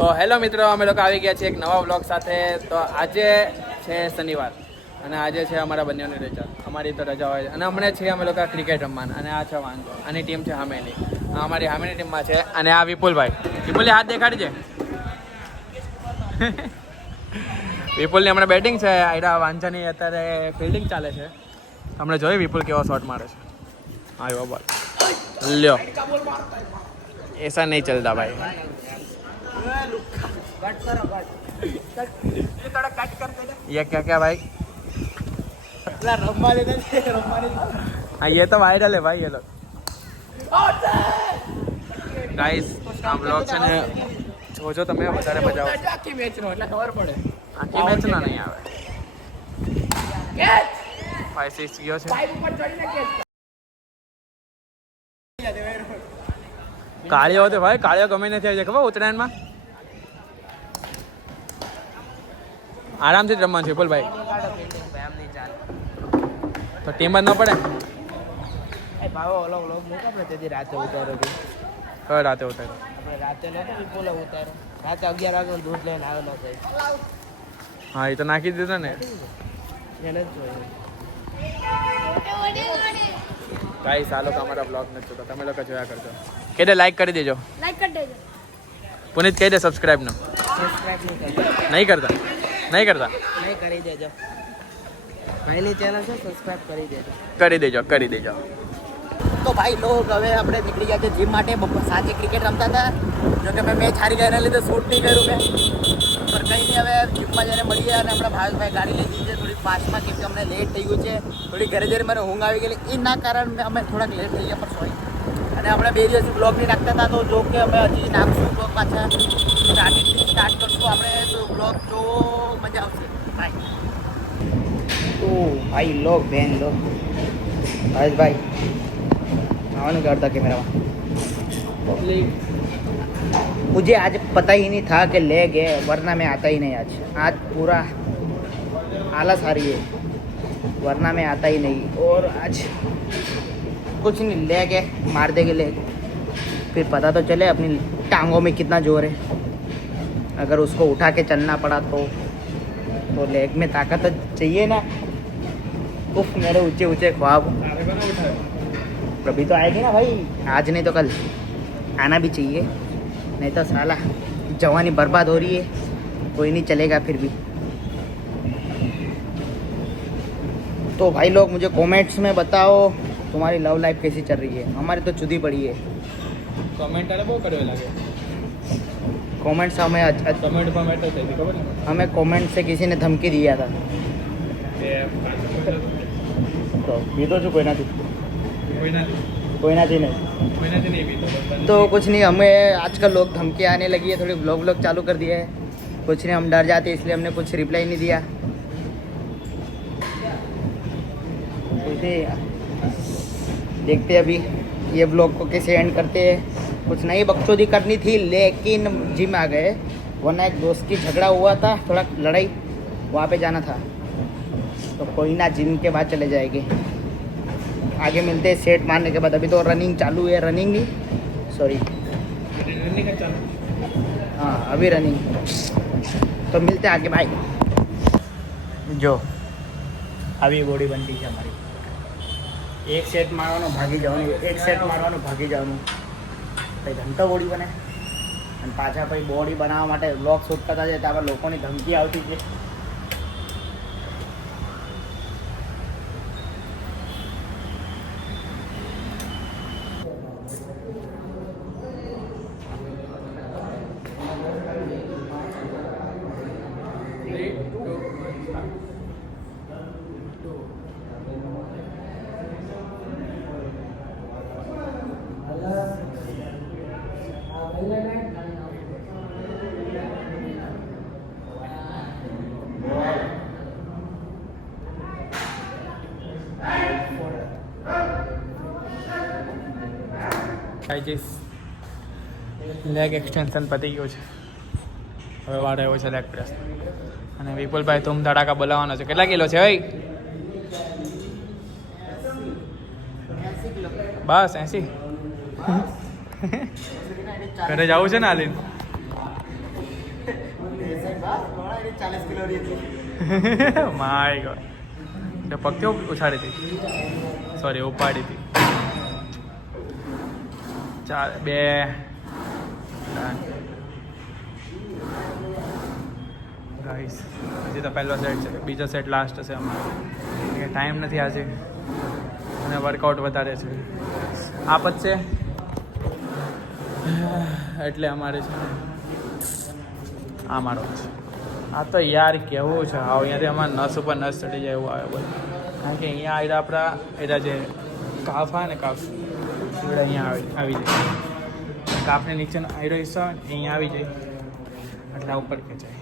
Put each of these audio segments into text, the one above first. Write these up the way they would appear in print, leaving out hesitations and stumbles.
તો હેલો મિત્રો, અમે લોકો આવી ગયા છીએ એક નવા વ્લોગ સાથે. તો આજે છે શનિવાર અને આજે છે અમારા બંનેની રજા. અમારી તો રજા હોય છે અને હમણાં છીએ અમે લોકો ક્રિકેટ રમવાના. અને આ છે વાંધો, આની ટીમ છે હામેની. આ અમારી હામેની ટીમમાં છે. અને આ વિપુલભાઈ, વિપુલની હાથ દેખાડી છે. વિપુલની હમણાં બેટિંગ છે, આઈડા વાંઝાની અત્યારે ફિલ્ડિંગ ચાલે છે. તમને જોયું વિપુલ કેવો શોટ મારે છે. આવ્યો બોલ, લ્યો. ऐसा नहीं चलता भाई. ये क्या क्या भाई? हाँ ये तो वायरल है भाई ये लोग. गाइस हम लोग છે ને જોજો તમે વધારે મજા આવશે. આખી મેચ નો એટલે ખબર પડે. આખી મેચ નો નહીં આવે. કેચ 5-6 ગયો છે. 5 ઉપર ચડીને કેચ. કાળિયો હતો ભાઈ, કાળિયો ગમે નથી આવી જાય ખબર ઉત્તરાયણમાં. આરામથી જ રમવાનું છે વિપુલભાઈ. તો ટીમ જ ન પડે. રાતે ઉતારો હવે રાતે ઉતારો. રાતે નતો વિપુલ ઉતારો. રાતે 11 વાગે દૂધ લઈને આવેલો છે. હા એ તો નાખી દીધો ને. એને જ જોયું. ગાઈસ આ લોકો અમારા બ્લોગ નથી જોતા, તમે લોકો જોયા કરજો. કહી દે લાઈક કરી દેજો. લાઈક કરી દેજો. પુનિત કહી દે સબસ્ક્રાઇબ નો. સબસ્ક્રાઇબ નહીં કરતા. નહીં કરી દેજો. ભાઈની ચેનલ છે, સબસ્ક્રાઇબ કરી દેજો. કરી દેજો. તો ભાઈ લોગ હવે આપણે નીકળી ગયા છે જીમ માટે. સાંજે ક્રિકેટ રમતા હતા, જો કે મેં મેચ હારી ગયા એના લીધે શૂટ નહીં કર્યું મેં. પણ કંઈ નહીં, હવે જીમમાં જઈને મળીએ. અને હમણાં ભાવેશભાઈ ગાડી લઈ દીધી છે થોડી ફાસ્ટમાં, કેમ કે અમને લેટ થઈ ગયું છે. થોડી ઘરે જઈને મને ઊંઘ આવી ગયેલી, એના કારણે અમે થોડાક લેટ થઈ ગયા, પણ સોરી. અને હમણાં 2 દિવસથી બ્લોગ નહીં નાખતા હતા, તો જો કે અમે હજી નાખશું બ્લોગ પાછા. સ્ટાર્ટ કરશું આપણે, તો બ્લોગ જો મજા આવશે. ભાઈ તો ભાઈ લોગ બેન લો ભાઈ आने करता कैमरा मुझे आज पता ही नहीं था कि ले गए, वरना मैं आता ही नहीं. आज पूरा आलस आ रही है, वरना मैं आता ही नहीं. और आज कुछ नहीं, ले गए मार देंगे ले. फिर पता तो चले अपनी टांगों में कितना जोर है. अगर उसको उठा के चलना पड़ा तो लेग में ताकत चाहिए ना. उफ मेरे ऊंचे ऊंचे ख्वाब. अभी तो आएगी ना भाई, आज नहीं तो कल आना भी चाहिए. नहीं तो साला जवानी बर्बाद हो रही है, कोई नहीं चलेगा फिर भी. तो भाई लोग मुझे कमेंट्स में बताओ तुम्हारी लव लाइफ कैसी चल रही है. हमारी तो चुदी पड़ी है. कमेंट अरे बहुत करवे लागे. कमेंट्स हमें कमेंट से किसी ने धमकी दिया था. तो भी तो जो कोई ना थी नहीं. तो कुछ नहीं, हमें आजकल लोग धमकी आने लगी है, थोड़ी ब्लॉग चालू कर दिया है. कुछ नहीं, हम डर जाते इसलिए हमने कुछ रिप्लाई नहीं दिया. देखते अभी ये ब्लॉग को कैसे एंड करते हैं. कुछ नई बकचोदी करनी थी, लेकिन जिम आ गए, वरना एक दोस्त की झगड़ा हुआ था, थोड़ा लड़ाई, वहाँ पे जाना था. तो कोई ना, जिम के बाद चले जाएंगे. आगे मिलते हैं सेट मारने के बाद. अभी तो रनिंग चालू है, रनिंग नहीं सॉरी हाँ अभी रनिंग. तो मिलते हैं आगे भाई. जो अभी बॉडी बनती है हमारी. एक सेट मारवा भागी जाऊँ, एक सेट मारवा भागी जाऊँ, भाई घंटा बॉडी बने. અને પાછા પછી બોડી બનાવવા માટે બ્લોગ શૂટ કરતા જાય, તો લોકોની ધમકી આવતી છે. લેગ એક્સટેન્શન પતી ગયું છે, હવે વાર આવ્યો છે લેગ પ્રેસ. અને વિપુલભાઈ ધૂમ ધડાકા બોલાવવાનો છે. કેટલા કિલો છે ભાઈ? બસ 80. ઘરે જવું છે ને આલીન? માય ગોડ એટલે પગ કેવો ઉછાળી હતી સોરી ઉપાડી હતી 4 2 ગાઈસ હજી તો પહેલો સેટ છે બીજો સેટ લાસ્ટ છે અમારો ટાઈમ નથી આજે અને વર્કઆઉટ વધારે છે આ પતશે એટલે અમારે છે આ મારો છે આ તો યાર કેવું છે હા અહીંયાથી અમારે નસ ઉપર નસ ચડી જાય એવું આવે બોલ કારણ કે અહીંયા આવ્યા આપણા એના જે કાફ આવે ને કાફ એવડે અહીંયા આવી જાય કાફને નીચેનો આયરો હિસ્સો આવે ને અહીંયા આવી જાય આટલા ઉપર ખેંચાય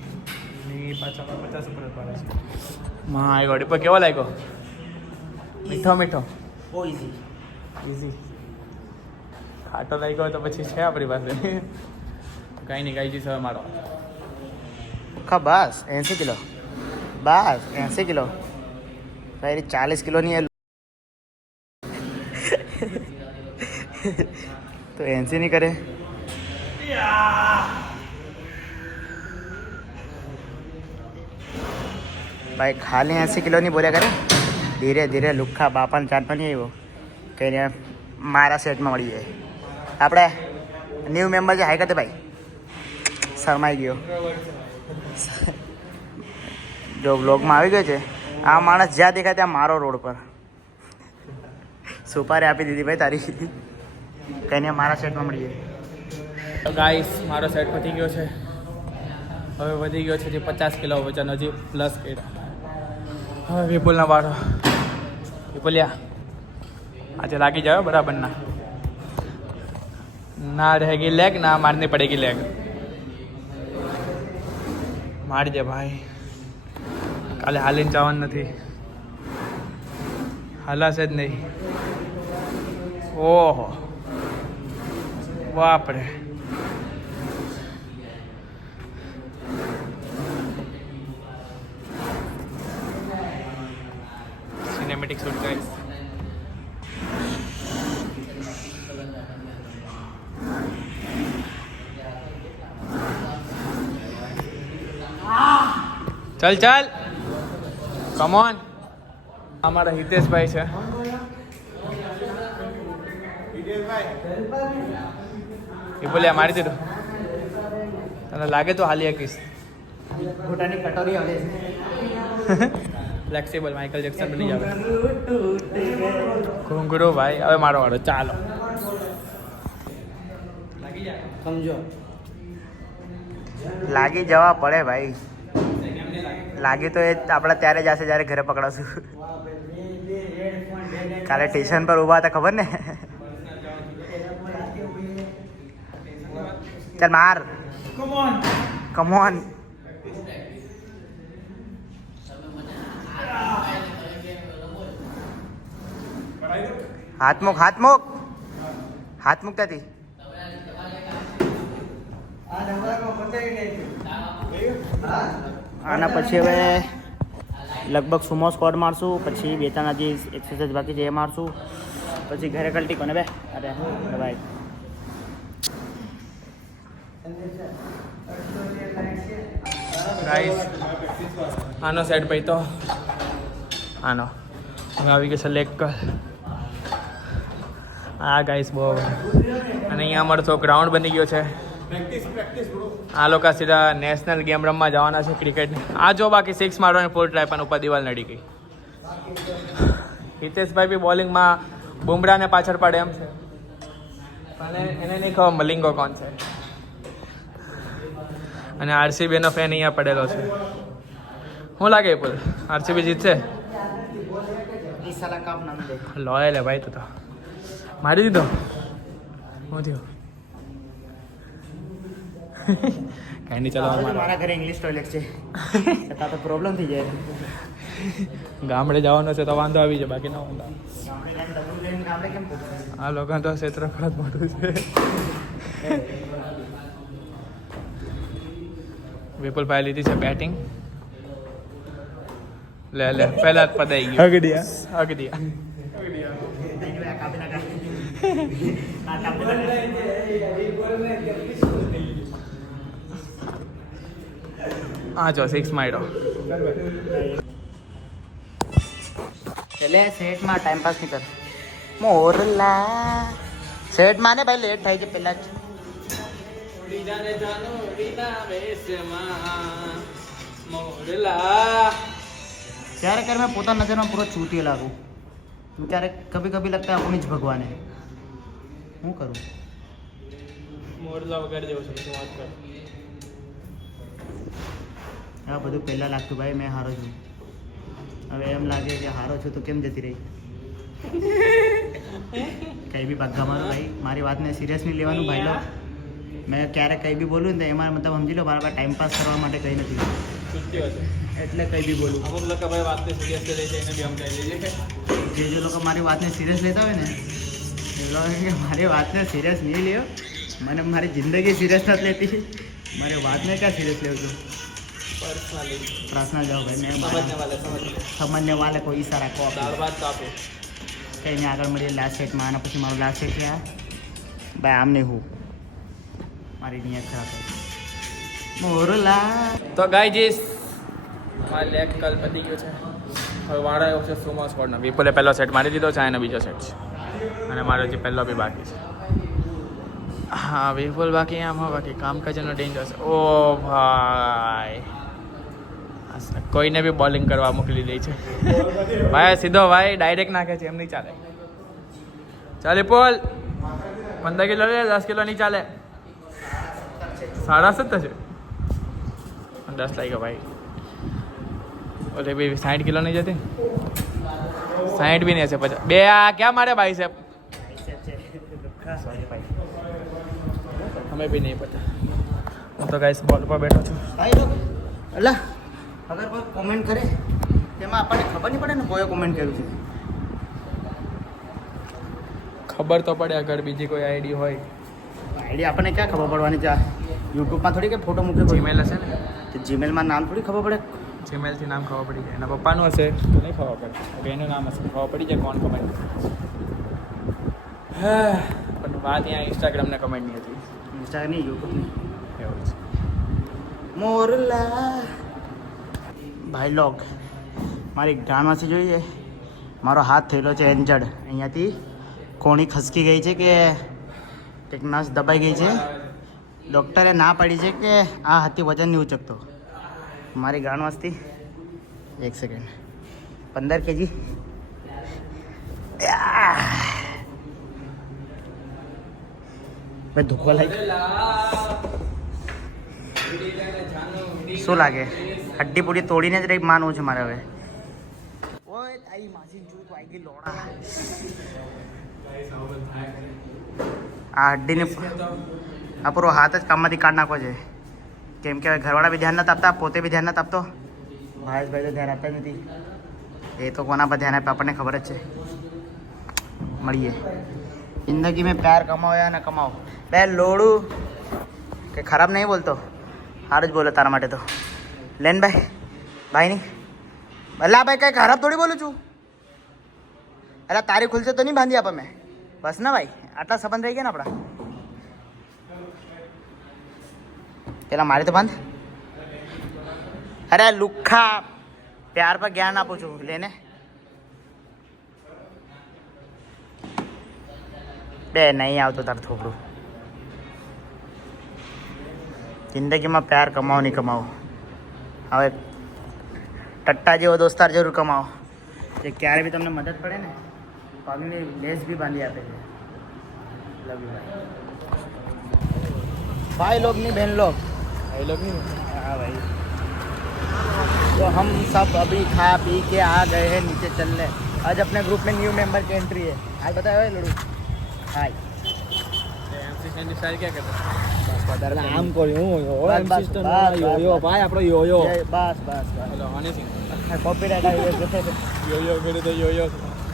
અને એ પાછા 50 ઉપર પડે છે માય ગોડ પર કેવો લાગ્યો મીઠો મીઠો બહુ ઇઝી ઇઝી ખાટો લાગ્યો હોય તો પછી છે આપણી પાસે કાંઈ નહીં કાંઈ હવે મારો ખા બસ 80 કિલો બસ 80 કિલો તારી 40 કિલોની તો 80 નહીં કરે ભાઈ ખાલી 80 કિલોની બોલ્યા કરે ધીરે ધીરે લુખ્ખા બાપાને ચાટમાં નહીં આવ્યો કહીને મારા સેટમાં મળી જાય આપણે ન્યૂ મેમ્બર છે હાઈ કરતે ભાઈ શરમાઈ ગયો જો બ્લોગમાં આવી ગયો છે આ માણસ જ્યાં દેખાય ત્યાં મારો રોડ પર સુપારી આપી દીધી ભાઈ તારી કહીને મારા સેટમાં મળી જાય તો ગાઈસ મારો સેટ પતી ગયો છે હવે વધી ગયો છે જે 50 કિલો વજન હજી પ્લસ કર્યા હવે વિપુલના વાળો વિપુલિયા આજે લાગી જાવ બરાબર ના રહેગી લેગ ના મારની પડેગી લેગ મારી દે ભાઈ કાલે હાલીને જવાનું નથી હાલાશે જ નહીં ઓહો બાપરે સિનેમેટિક શૂટ ગાઈસ चल चल कम ऑन हमारा हितेशભાઈ છે એ બોલ્યા મારી દીધું તને લાગે તો હાલી શકીશ ઘોટાની કટોરી આવે ફ્લેક્સિબલ માઇકલ જેક્સન બની જાવે ઘૂંઘરો ભાઈ હવે મારો વાળો ચાલો સમજો લાગી જવા પડે ભાઈ લાગી તો એ આપણા ત્યારે જશે જ્યારે ઘરે પકડાશું કાલે સ્ટેશન પર ઊભા હતા ખબર ને ચાલ માર કમોન હાથ મૂક હાથ મૂક હાથ મૂકતાથી આના પછી હવે લગભગ સુમો સ્કોડ મારશું પછી બે ત્રણ હજી એક્સરસાઇઝ બાકી છે એ મારશું પછી ઘરે કલટી કોને બે અરે ભાઈ ગાઈસ આનો સેટ ભાઈ તો આનો હવે આવી ગયો છે લેગ કર આ ગાઈસ બહુ અને અહીંયા અમારો તો ગ્રાઉન્ડ બની ગયો છે આ લોકો સીધા નેશનલ ગેમ રમવા જવાના છે ક્રિકેટની આ જો બાકી 6 મારવાની ફૂલ ટ્રાય પણ ઉપર દિવાલ નડી ગઈ હિતેશભાઈ બી બોલિંગમાં બુમરાને પાછળ પાડે એમ છે અને એને નહીં ખબર મલિંગો કોણ છે અને આરસીબીનો ફેન અહીંયા પડેલો છે શું લાગે પુલ આરસીબી જીતશે લોયલ હે ભાઈ તો મારી દીધો શું થયું કાંઈ નહીં ચાલો મારા ઘરે ઇંગ્લિશ ટોયલેટ છે છતાં તો પ્રોબ્લેમ થઈ જાય ગામડે જવાનો છે તો વાંધો આવી જાય બાકી ના વાંધો ગામડે કેમ આ લોકો તો ક્ષેત્ર ખરાબ મોટું છે વિપુલભાઈ લીધી છે બેટિંગ લે લે પહેલા જ પદાઈ ગયું અગડિયા હા જો 6 માર્યો. ચલે સેટમાં ટાઈમ પાસ નહીં કર મોરલા સેટમાં ને ભાઈ લેટ થાય છે પહેલા જ ક્યારેક ક્યારે મેં પોતાની નજરમાં પૂરો છૂટી લાગુ ક્યારેક કભી કભી લગતા આપણી જ ભગવાન હે શું કરું મોરલા વગર જેવું છે શું વાત કર. આ બધું પહેલાં લાગતું ભાઈ મેં હારો છું હવે એમ લાગે કે હારો છું તો કેમ જતી રહી કંઈ બી ભાગા મારો ભાઈ મારી વાતને સિરિયસ નહીં લેવાનું ભાઈ લો મેં ક્યારેક કંઈ બી બોલું ને તો એમાં મતલબ સમજી લો મારા ટાઈમ પાસ કરવા માટે કંઈ નથી એટલે કંઈ બી બોલું અમુક લોકો ભાઈ વાતને સિરિયસ લઈ જાય એને બી આમ કહી દેજે જે લોકો મારી વાતને સિરિયસ લેતા હોય ને એ લોકો કે મારી વાતને સિરિયસ નહીં લ્યો મને મારી જિંદગી સિરિયસ નથી લેતી મારી વાતને ક્યાં સિરિયસ લેવું છું पर्सनली प्रार्थना जाओ भाई मैं समझने वाले को ઈશારા કો दाल भात कापे કંઈ નહીં આગળ મળીએ લાસ્ટ સેટમાં આના પછી મારું લાસ્ટ સેટ છે ભાઈ આમ નહીં હું મારી નિયત ખરાબ થઈ મોરલા તો ગાઈજીસ મારે લેગ કલ પતી ગયો છે હવે વાળા આવ્યો છે સુમો સ્કોડનો વિપુલે પહેલો સેટ મારી દીધો છે અને બીજો સેટ છે અને મારો જે પહેલો બી બાકી છે હા વિપુલ બાકી આમાં બાકી કામકાજનો ડેન્જર છે ઓ ભાઈ કોઈને બી બોલિંગ કરવા મોકલી દે છે ભાઈ સીધો ભાઈ ડાયરેક્ટ નાખે છે એમ નહીં ચાલે ચાલે પોલ 15 કિલો લે 10 કિલો નહીં ચાલે 7.5 છે 10 લાગ્યો ભાઈ ઓલે બી 60 કિલો નહીં જતી 60 બી નહીં હશે 50 બે આ ક્યાં મારે ભાઈ સાહેબ સોરી ભાઈ हमें भी नहीं पता હું તો ગાઈસ બોલ પર બેઠો છું ભાઈ તો અલા અગર કોઈ કોમેન્ટ કરે તેમાં આપણને ખબર નહીં પડે ને કોઈ કોમેન્ટ કર્યું છે ખબર તો પડે અગર બીજી કોઈ આઈડી હોય આઈડી આપણને ક્યાં ખબર પડવાની છે યુટ્યુબમાં થોડી કે ફોટો મૂકે જીમેલ હશે ને તો જીમેલમાં નામ થોડી ખબર પડે જીમેલથી નામ ખબર પડી જાય એના પપ્પાનું હશે તો નહીં ખબર પડે ઓકે એનું નામ હશે ખબર પડી જાય કોણ કમેન્ટ હા પણ વાત અહીંયા ઇન્સ્ટાગ્રામને કમેન્ટ નહીં હતી ઇન્સ્ટાગ્રામ નહીં યુટ્યુબ નહીં એવું છે મોરલા ભાઈ લોગ મારી ગાણમાંથી જોઈએ મારો હાથ થયેલો છે એન્જર્ડ અહીંયાથી કોણી ખસકી ગઈ છે કે એક નસ દબાઈ ગઈ છે ડૉક્ટરે ના પાડી છે કે આ હાથી વજન નહીં ઉચકતો મારી ગાણવાસથી 1 સેકન્ડ 15 kg ભાઈ ધોકો લાગે શું લાગે હડ્ડી પૂરી તોડીને જ રહી માનવું છે મારે હવે ઓય તારી માસી જૂત વાગી લોડા આ હડ્ડીને આ પૂરો હાથ જ કામમાંથી કાઢ નાખવો છે કેમ કે ઘરવાળા બી ધ્યાન નથી આપતા પોતે બી ધ્યાન નથી આપતો ભાઈ તો ધ્યાન આપતા જ નથી એ તો કોના પર ધ્યાન આપે આપણને ખબર જ છે મળીએ જિંદગી મેં પ્યાર કમાઓ યા ના કમાઓ બે લોડું કે ખરાબ નહીં બોલતો સારું જ બોલો તારા માટે તો લેન ભાઈ ભાઈ નહીં ભલા ભાઈ કંઈ ખરાબ થોડી બોલું છું અરે તારી ખુલશે તો નહીં બાંધી આપે મેં બસ ના ભાઈ આટલા સંબંધ રહી ગયા ને આપણા પેલા મારે તો બાંધ અરે લુખ્ખા પ્યાર પર જ્ઞાન આપું છું લેને બે નહીં આવતો તારું થોડું જિંદગીમાં પ્યાર કમાવો નહીં કમાવો હવે ટટ્ટા જેવો દોસ્તાર જરૂર કમાવો જે ક્યારે બી તમને મદદ પડે ને પગની લેસ બી બાંધી આપે છે લવ યુ ભાઈ લોગ नहीं बहन लोग એ લોગ નહીં हाँ भाई तो हम सब अभी खा पी के आ गए हैं नीचे चलने आज अपने ग्रुप में न्यू मेंबर की एंट्री है आज बताया भाई लड़ू हाय એમસી સેન્ડી સ્ટાઈલ ક્યાં કરતા આમ કર્યું ભાઈ આપણો યોયો બસ બસ હેલો હની સિંગ કોપીરાઇટ આવી ગયો યોયો કર્યું તો યોયો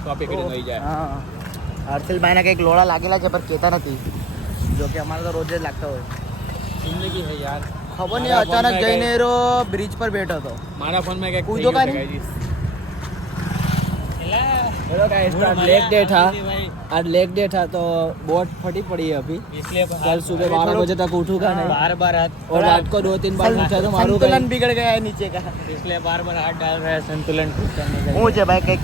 કોપી કરીને લઈ જાય હા હર્ષિલભાઈને કંઈક લોડા લાગેલા છે પણ કહેતા નથી જો કે અમારે તો રોજ જ લાગતા હોય જિંદગી હે યાર ખબર નહીં અચાનક જઈને એરો બ્રિજ પર બેઠો હતો મારા ફોનમાં કંઈક કૂદો કાંઈ થઈ ગયું છે, guys. हेलो गाइस, आज लेग डे था। आज लेग डे था तो बहुत फटी पड़ी है अभी, इसलिए कल सुबह 12 बजे तक उठूंगा नहीं, बार हाथ, और रात को 2-3 बार पूछा तो मारूंगा। संतुलन बिगड़ गया है नीचे का, इसलिए बार हाथ डाल रहा है संतुलन ठीक करने के मुझे भाई के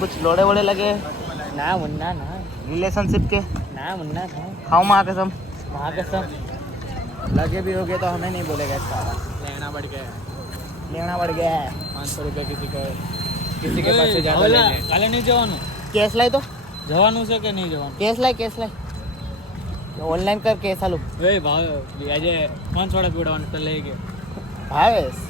कुछ लोड़े वोड़े लगे लिए। ना मुन्ना ना, रिलेशनशिप के, ना मुन्ना ना, खाओ माँ कसम, वहाँ के सब लगे भी होगे तो हमें नहीं बोलेगा इसका, लेना बढ़ गया, लेना पड़ गया है। 500 रुपये किसी के पास से ज्यादा लेने। કાલે નહીં જવાનું, કેશ લાય તો, જવાનું છે કે નહીં જવાનું? કેશ લાય ઓનલાઈન કર કેસ આલું એ ભાવ આજે 5 સોડા પીવડાવવાનું તો લઈ ગયો ભાવેશ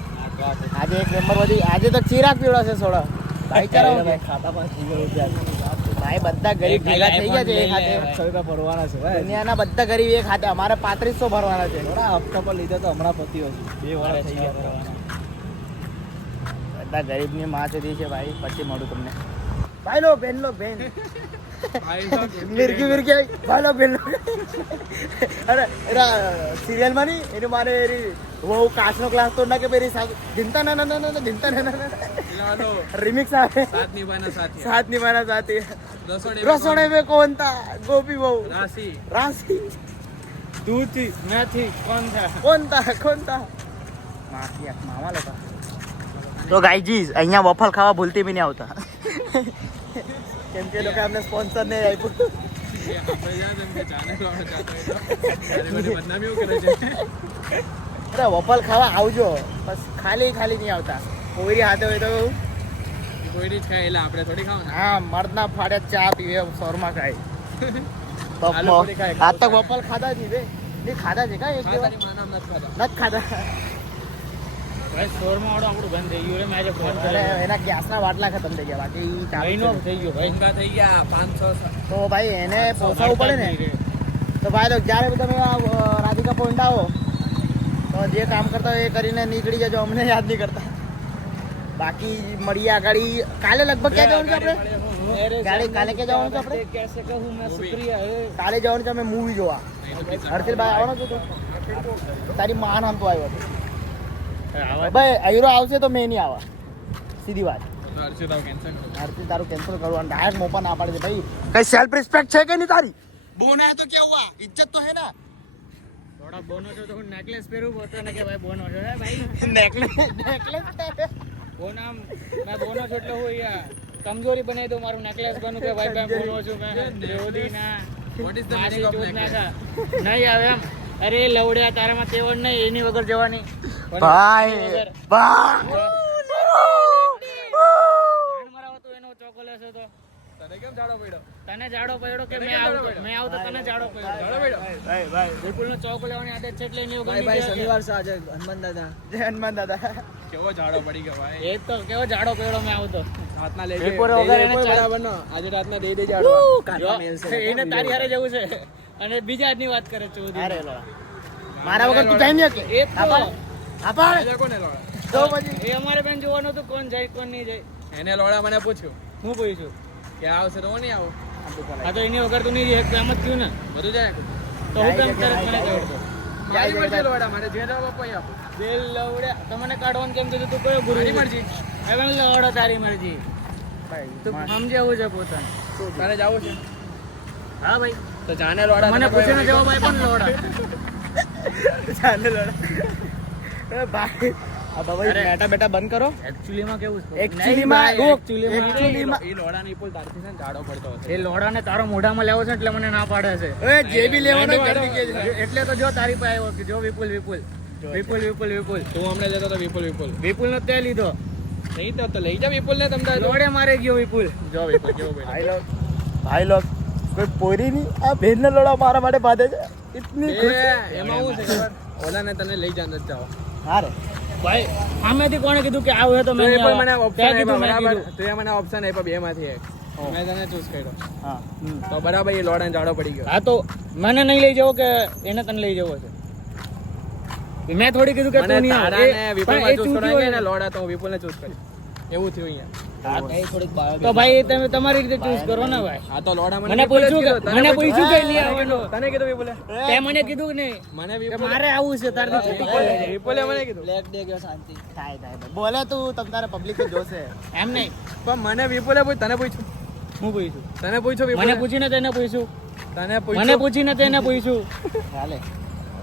આજે એક નંબર બધી આજે તો ચિરાગ પીવડા છે સોડા ભાઈચારા હો ગયા. ખાતા 5 રૂપિયા ભાઈ બધા ગરીબ ભેગા થઈ ગયા છે એક હાથે, 100 રૂપિયા ભરવાના છે ભાઈ. દુનિયાના બધા ગરીબ એક હાથે, અમારે 3500 ભરવાના છે. થોડા હપ્તા પર લીધા તો હમણાં પતી હશે 2 વર્ષ થઈ ગયા. બધા ગરીબની માં સુધી છે ભાઈ. પછી મળું તમને. ભાઈ લો બેન મિરકી ભાઈ લો બેન લો. અરે એરા સિરિયલ માં નહીં એની મારે એરી वो कांच नो ग्लास तोड़ना के मेरी धिनता ना रिमिक्स આવે साथ निभाना साथी रसोड़े में कौन था गोपी बहू राशि तू थी मैं थी कौन था मामा लोग. તો ગાઈજીસ અહીંયા વફલ ખાવા ભૂલતી બી નહીં આવતા કેમ કે લોકો અમને સ્પોન્સર નહીં આપ્યું. અરે વફલ ખાવા આવજો, બસ ખાલી નહીં આવતા. કોઈરી હાથે હોય તો કોઈરી જ ખાય એટલે આપણે થોડી ખાવ. હા મર્દના ફાડે ચા પીવે, શોરમાં ખાય. આજ તક વફલ ખાધા જ નહીં ખાધા છે કા એક નથી ખાધા. ભાઈ શોરમાં વાળો આપણું બંધ થઈ ગયું. મેં આજે ફોન કર્યો, એના ગેસના બાટલા ખતમ થઈ ગયા, બાકી ભાઈનો થઈ ગયો. ભાઈ થઈ ગયા 500. તો ભાઈ એને પોસાવવું પડે ને. તો ભાઈ તો જ્યારે તમે રાધિકા પોઈન્ટ આવો તો જે કામ કરતા હોય એ કરીને નીકળી જજો, અમને યાદ નહીં કરતા. બાકી મળીએ આગળ. કાલે લગભગ ક્યાં જવાનું છે આપણે? કાલે ક્યાં જવાનું છે આપણે? कैसे कहूं मैं शुक्रिया है. કાલે જવાનું છે અમે મૂવી જોવા. હર્ષિલભાઈ આવવાનો છો તો તારી માન આમ તો આવ્યો હતો ભાઈ. અયુરો આવશે તો મેં નહીં આવા, સીધી વાત. હર્ષિલ તારું કેન્સલ કરવાનું, ડાયરેક્ટ મોપા ના પાડે છે ભાઈ. કઈ સેલ્ફ રિસ્પેક્ટ છે કે નહીં તારી? બોના હે તો क्या हुआ, इज्जत तो है ना. थोड़ा बोनो છો તો હું નેકલેસ પહેરું બોતો ને કે ભાઈ બોનો છો હે ભાઈ. નેકલેસ બોના मैं બોનો છું એટલે હું યાર કમજોરી બનાવી દઉં મારું નેકલેસ બનું કે ભાઈ ભાઈ બોનો છું મેં. દેવદી ના what is the meaning of necklace? નહીં આવે એમ. અરે લવડ્યા તારામાં તેવડ નહીં, એની વગર જવાની ભાઈ. એનો ચોકોલેસ હતો. તને કેમ જાડો પડ્યો? તને જાડો પડ્યો કે મેં આવતો તને જાડો પડ્યો. ભાઈ વિપુલનો ચોકો લેવાની આદત છે એટલે એની વગર ભાઈ શનિવાર છે આજે. હનુમાન દાદા કેવો જાડો પડી ગયો ભાઈ. એ તો કેવો જાડો પડ્યો મેં આવતો. રાતના લઈ બપોરે વગર એને બરાબર નો આજે રાતના દે જાડો. એને તારી હારે જવું છે અને બીજા આજની વાત કરે ચૌધરી. અરે લોડા મારા વગર તું જાય નહીં કે એ તો આપાડ કોને લોડા તો પછી એ અમારે બેન જોવાનું હતું કોણ જાય કોણ નહીં જાય. એને લોડા મને પૂછ્યું, હું પૂછ્યું કે આવશે તો નહીં આવો. હા તો એની વગર તું નહીં રહે, એમ જ થયું ને બધું જાય. તો હું કેમ તરત મને જોડતો? મારી મરજી લોડા, મારે જે જવાબ આપો એ આપો. દિલ લવડ્યા તમને કાઢવાનું કેમ કીધું તું? કયો ગુરુ? મરજી. હવે લવડો તારી મરજી. તું સમજાવું છે પોતાને. તારે જાવું છે? હા ભાઈ તો જાને લોડા. મને પૂછીને જવાબ આપ્યો ને લોડા. જાને લોડા ભાઈ. બેટા બંધ કરો. એકચ્યુઅલીમાં કેવું છે? એકચ્યુઅલીમાં એ લોડા ની પુલ તારથી છે ને જાડો પડતો હતો. એ લોડાને તારો મોઢામાં લેવો છે એટલે મને ના પાડે છે. જે બી લેવાનો એટલે તો જો તારી પાસે આવ્યો કે જો વિપુલ તું હમણાં જતો તો વિપુલ નો તે લીધો નહીં તો લઈ જા વિપુલ ને. તમને લોડે મારે ગયો વિપુલ. જો વિપુલ કેવો ભાઈ લોગ કોઈ પોરી નહીં આ બેન ને લોડા મારા માટે બાંધે છે. ઇતની એમાં હું છે ખબર? ઓલા ને તને લઈ જા ન જાવ. હા રે ભાઈ સામેથી કોણે કીધું કે આવું હે તો મને ઓપ્શન બરાબર. તો એ મને ઓપ્શન આપ્યો બે માંથી એક. મેં તને ચૂઝ કર્યો. હા તો બરાબર એ લોડાને જાડો પડી ગયો. હા તો મને નહીં લઈ જવો કે એને તને લઈ જવો છે? મેં થોડી કીધું કે તું નહીં આવ. વિપુલમાં ચૂઝ કરાય ને લોડા તો વિપુલને ચૂઝ કરી. એવું થયું અહીંયા. તો ભાઈ તમે તમારી રીતે ચૂઝ કરો ને ભાઈ. હા તો લોડા મને પૂછ્યું કે લઈ આવવાનો. તને કીધું વિપુલે? તે મને કીધું કે નહીં મને મારે આવું છે તારથી છૂટી પડે. વિપુલે મને કીધું લેગ દે ગયો શાંતિ થાય. બોલે તું તમ તારે પબ્લિક જોશે એમ નહીં પણ મને વિપુલે પૂછ તને પૂછ્યું હું પૂછ્યું તને પૂછ્યું મને વિપુલે? પૂછીને તેને પૂછ્યું તને મને પૂછ્યું પૂછીને તેને પૂછ્યું ચાલે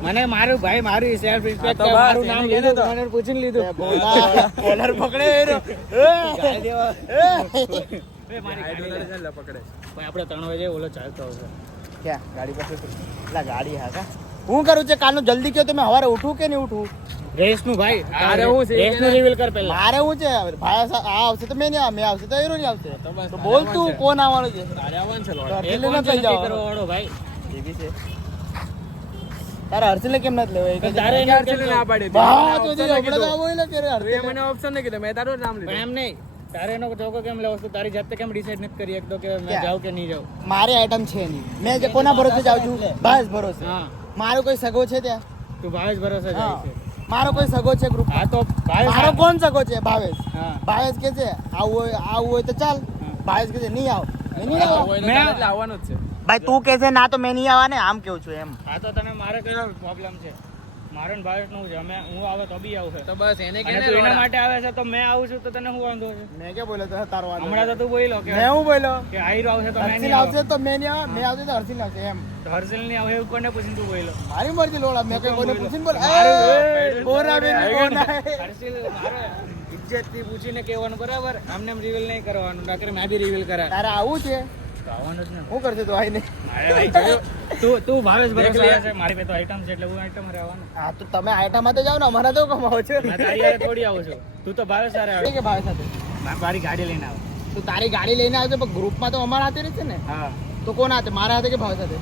મને મારું ભાઈ મારું સેલ્ફ હા રિસ્પેક્ટ તો બસ, મારું નામ એને લીધું તો. મને પૂછીને લીધું કોલર પકડે ગાળી દેવા. એ મારી આઈડો ગાડી તારે ચાલ પકડે. ભાઈ આપણે 3 વાગે ઓલો ચાલતો આવશે ક્યાં ગાડી પાસે એટલે ગાડી હા કા હું કરું છે કાલનું જલ્દી કહો તો મેં સવારે ઉઠું કે નહીં ઉઠું રેસ નું ભાઈ તારે હું છે? રેસ નું રિવીલ કર પહેલા મારે હું છે ભાઈ આ આવશે તો મેં નહીં આવે મેં આવશે તો એરો નહીં આવશે તો બસ તો તારે બોલ આવવાનું તું છે. કોણ આવવાનું છે તારે આવવાનું છે લોટ. તો એ હર્ષિલને કોણ નથી જલ્દી જવાનું. કરવા વાળો ભાઈ એ બી છે તારે હર્ષિલને કેમ નથી લેવો એ કે તારે એને હર્ષિલે ના પાડી હતી. વાહ, મને તો option આપણે તો કીધું. આવું એટલે કે રે તું એ હર્ષિલે. મને ઓપ્શન નહીં કીધું મેં તારું જ નામ પણ લીધું. એમ નહીં તારે એનો ચોકો કેમ લેવો છે તારી જાતે કેમ ડિસાઈડ નથી કરી શકતો કે મેં ક્યાં? જાઉં કે નહીં જાઉં મારી આઈટમ છે નહીં મેં જે કોના ભરોસે જાઉં છું ભાવેશ ભરોસે હા મારો કોઈ સગો છે ત્યાં તું ભાવેશ ભરોસે જાય હા. છે મારો કોઈ સગો છે ગ્રુપ હા તો ભાવેશ મારો કોણ સગો છે ભાવેશ હા ભાવેશ કે છે આવું હોય તો ચાલ ભાવેશ કે છે નહીં આવ મેં નહીં આવો હોય તો મેં- તારે એટલે આવવાનું જ છે. ભાઈ તું કે છે ના તો મેં નહીં આવવા ને આમ કેવું છું એમ હા તો તને મારે કયો પ્રોબ્લેમ છે મારે ને ભાવેશ નું છે અમે હું આવે તો બી આવશે તો બસ એને કે અને તું એના માટે આવે છે તો મેં આવું છું તો તને શું વાંધો છે મેં ક્યાં બોલ્યો તો તારો વાંધો હમણાં તો તું બોલ્યો કે મેં હું બોલ્યો કે આયરો આવશે તો મેં હર્ષિલ નહીં આવશે આવું તો મેં નહીં આવે મેં આવશે તો હર્ષિલ આવશે એમ તો હર્ષિલ નહીં આવે એવું કોને પૂછીને તું બોલ્યો મારી મરજી લોડા મેં કોઈ કોઈને પૂછીને બોલ મારું- બોરા બેન કોના હર્ષિલ મારે ઇજ્જતથી પૂછીને કહેવાનું બરાબર આમને એમ રિવીલ નહીં કરવાનું નકર મેં બી રિવીલ કરા તારે આવું છે તો આવવાનું જ ને હું કરશે તું આવીને મારે ભાઈ જોયું. તું ભાવેશ ભરોસે આવે છે મારી પાસે તો આઈટમ છે એટલે હું આઈટમ હારે આવવાનું હા તો તમે આઈટા માં તો જાઓ ને અમારા તો કમાવો છો મેં તારી હારે થોડી આવું છું તું તો ભાવેશ હારે આવે કે ભાઈ સાથે મારી ગાડી લઈને આવ તું તારી ગાડી લઈને આવજો પણ ગ્રુપમાં તો અમારા હાથે રહેશે ને હા તો કોના હાથે મારા હાથે કે ભાઈ સાથે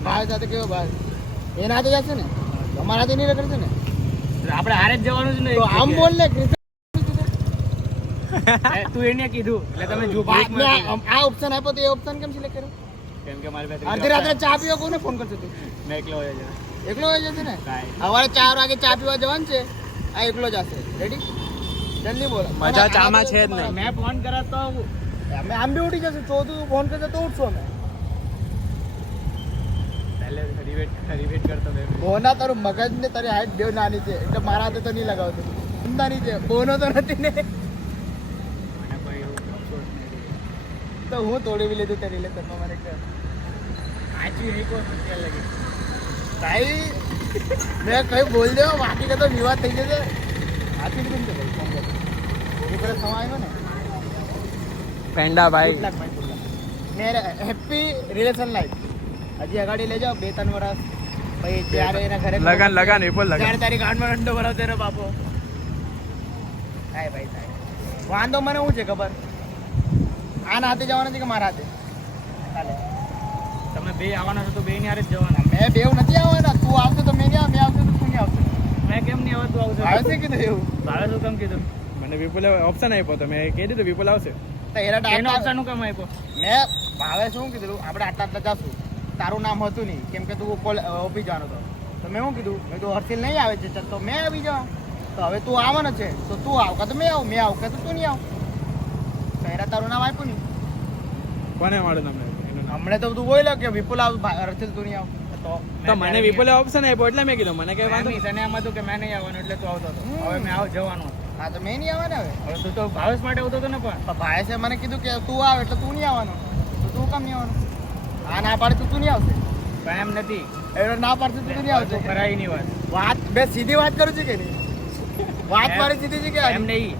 ભાઈ સાથે કેવો ભાઈ એના હાથે જશે ને અમારા હાથે નહીં રખડશે ને આપણે હારે જ જવાનું જ ને તો આમ બોલ ને તું એને કીધું એટલે તમે જો મેં આ ઓપ્શન આપ્યો તો એ ઓપ્શન કેમ સિલેક્ટ કર્યો કેમ કે મારી પાસે અડધી રાત્રે ચા પીવા કોને ફોન કરશે તું મેં એકલો હોય છે એકલો હોય જશે ને કાંઈ. સવારે 4 વાગે ચા પીવા જવાનું છે આ એકલો જશે રેડી જલ્દી બોલ મજા ચામાં છે જ નહીં. મેં ફોન કર્યા તો અમે આમ બી ઉઠી જશે તો તું ફોન કરશે તો ઉઠશું અમે પહેલે રિવેટ કરતો બે બોના તારું મગજ ને તારી હાઈટ દેવ નાની છે એટલે મારા હાથે તો નહીં લગાવતો નાની છે બોનો તો નથી ને મને કોઈ એવું અફસોસ નથી તો હું તોડી બી લીધું તેની લેતર મને કે સાચી એક વસ્તુ કે લગી ભાઈ મેં કઈ બોલ દેવા બાકી કે તો વિવાદ થઈ જશે સાચી લીધું ને ભાઈ ફોન કર એ બધા થવા આવ્યો ને પેંડા ભાઈ કેટલાક ભાઈ મેરે હેપી રિલેશન લાઈફ હજી અગાડી લઈ જાઓ 2-3 વર્ષ પછી જ્યારે એના ઘરે લગન વિપુલ લગન ત્યારે તારી ગાંઠમાં ઠંડો ભરાવ તેરો બાપો થાય ભાઈ થાય વાંધો મને શું છે ખબર આના હાથે જવાના છે કે મારા હાથે ચાલે તમે બે આવવાના છો તો બે ની હારે જ જવાના મેં બેવ નથી આવવાના તું આવશે તો મેં નહીં આવે મેં આવશે તો તું નહીં આવશે મેં કેમ નહીં આવતું આવશે આવશે કીધું એવું ભાવેશ કેમ કીધું મને વિપુલે ઓપ્શન આપ્યો તો મેં કહી દીધું વિપુલ આવશે તો એના એનો ડાટા ઓપ્શન નું કેમ આપ્યો મેં ભાવે શું કીધું આપણે આટલા જાશું તારું નામ હતું નહીં કેમ કે તું ઓફિસ જવાનો હતો તો મેં શું કીધું મેં તો હર્ષિલ નહીં આવે છે ચાલ તો મેં આવી જાઉં તો હવે તું આવવાનો છે તો તું આવ કાં તો મેં આવું કે તો તું નહીં આવ તો એના તારું નામ આપ્યું નહીં કોને મારું નામ આપ્યું? એનું નામ. હમણાં તો તું બોલ્યો કે વિપુલ આવ હર્ષિલ તું નહીં આવ તો મને વિપુલે ઓપ્શન આપ્યો એટલે મેં કીધું મને કઈ વાંધો વાંધો તને એમ હતું કે મેં નહીં આવવાનું એટલે તું આવતો હતો હવે મેં આવ જવાનું હા તો મેં નહીં આવવાને હવે હવે તું તો ભાવેશ માટે આવતો હતો ને પણ પણ ભાઈ છે મને કીધું કે તું આવ એટલે તું નહીં આવવાનો તો તું કેમ નહીં આવવાનું હા ના પાડે તું નહીં આવશે પણ એમ નથી એનો ના પાડશે તું નહીં આવશે તું કરાય નહીં વાત બે સીધી વાત કરું છું કે નહીં વાત મારી સીધી છે કે એમ નહીં